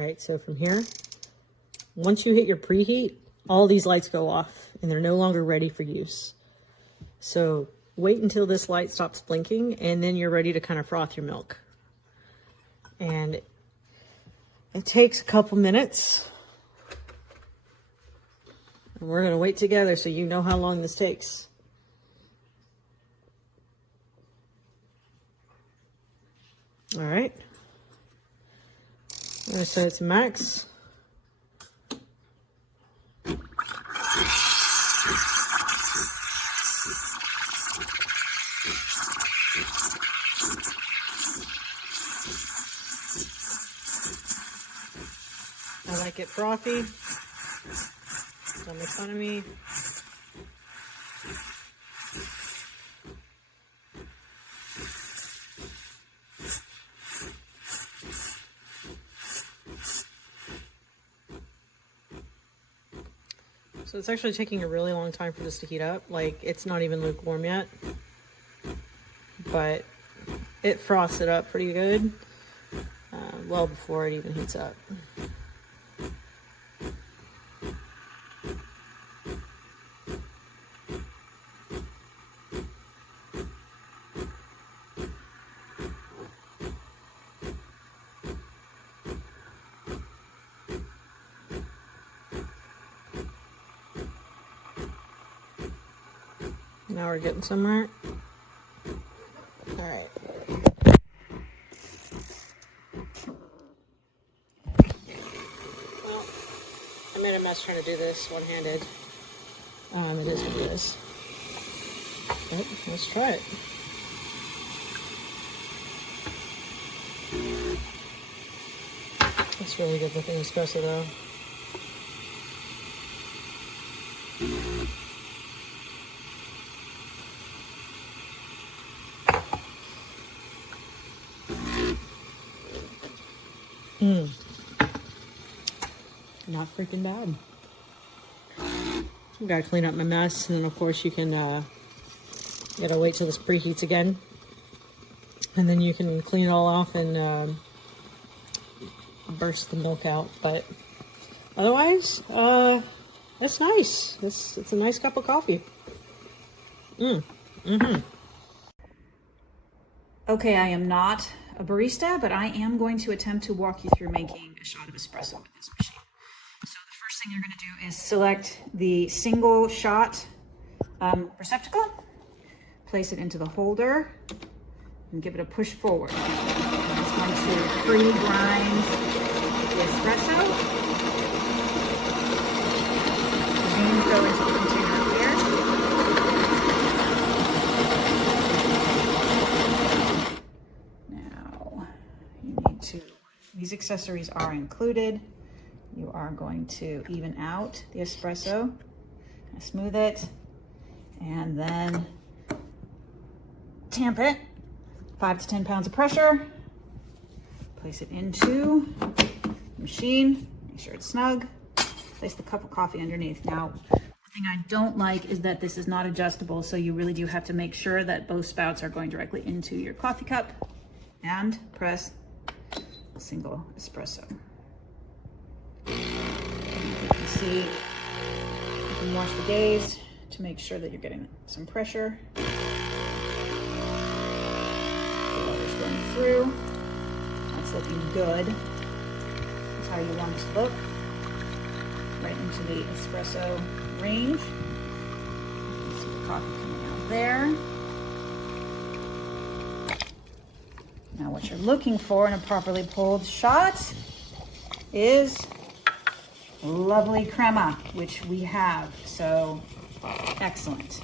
All right, so from here, once you hit your preheat, all these lights go off and they're no longer ready for use. So wait until this light stops blinking and then you're ready to kind of froth your milk. And it takes a couple minutes. And we're going to wait together so you know how long this takes. All right. I'm going to set it to max. I like it frothy. Don't make fun of me. So it's actually taking a really long time for this to heat up. Like, it's not even lukewarm yet, but it froths it up pretty good, well before it even heats up. Now we're getting somewhere. All right. Well, I made a mess trying to do this one-handed. It is what it is. But let's try it. It's really good looking espresso though. Not freaking bad. I gotta clean up my mess, and then of course you can gotta wait till this preheats again, and then you can clean it all off and burst the milk out. But otherwise, it's nice. It's a nice cup of coffee. Okay, I am not a barista, but I am going to attempt to walk you through making a shot of espresso with this machine. So the first thing you're going to do is select the single shot receptacle, place it into the holder, and give it a push forward. It's going to pre-grind the espresso. The beans go into the container up there. Now, you need to, these accessories are included. You are going to even out the espresso, smooth it, and then tamp it. 5 to 10 pounds of pressure. Place it into the machine. Make sure it's snug. Place the cup of coffee underneath. Now, the thing I don't like is that this is not adjustable, so you really do have to make sure that both spouts are going directly into your coffee cup, and press a single espresso. And you can see, you can watch the gaze to make sure that you're getting some pressure. Going through. That's looking good. That's how you want it to look. Right into the espresso range. You can see the coffee coming out there. Now what you're looking for in a properly pulled shot is lovely crema, which we have. So excellent.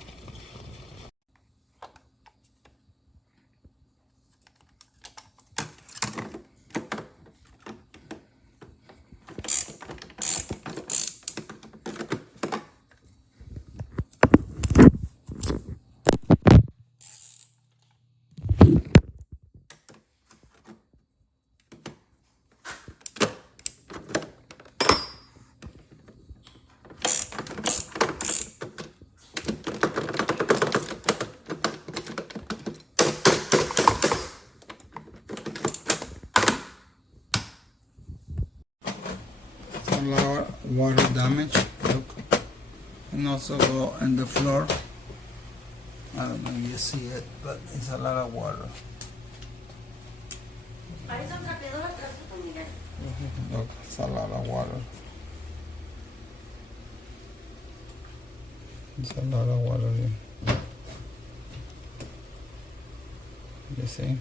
a lot of water damage. Look. And also go in the floor. I don't know if you see it, but it's a lot of water. Look, it's a lot of water. It's a lot of water here. You see?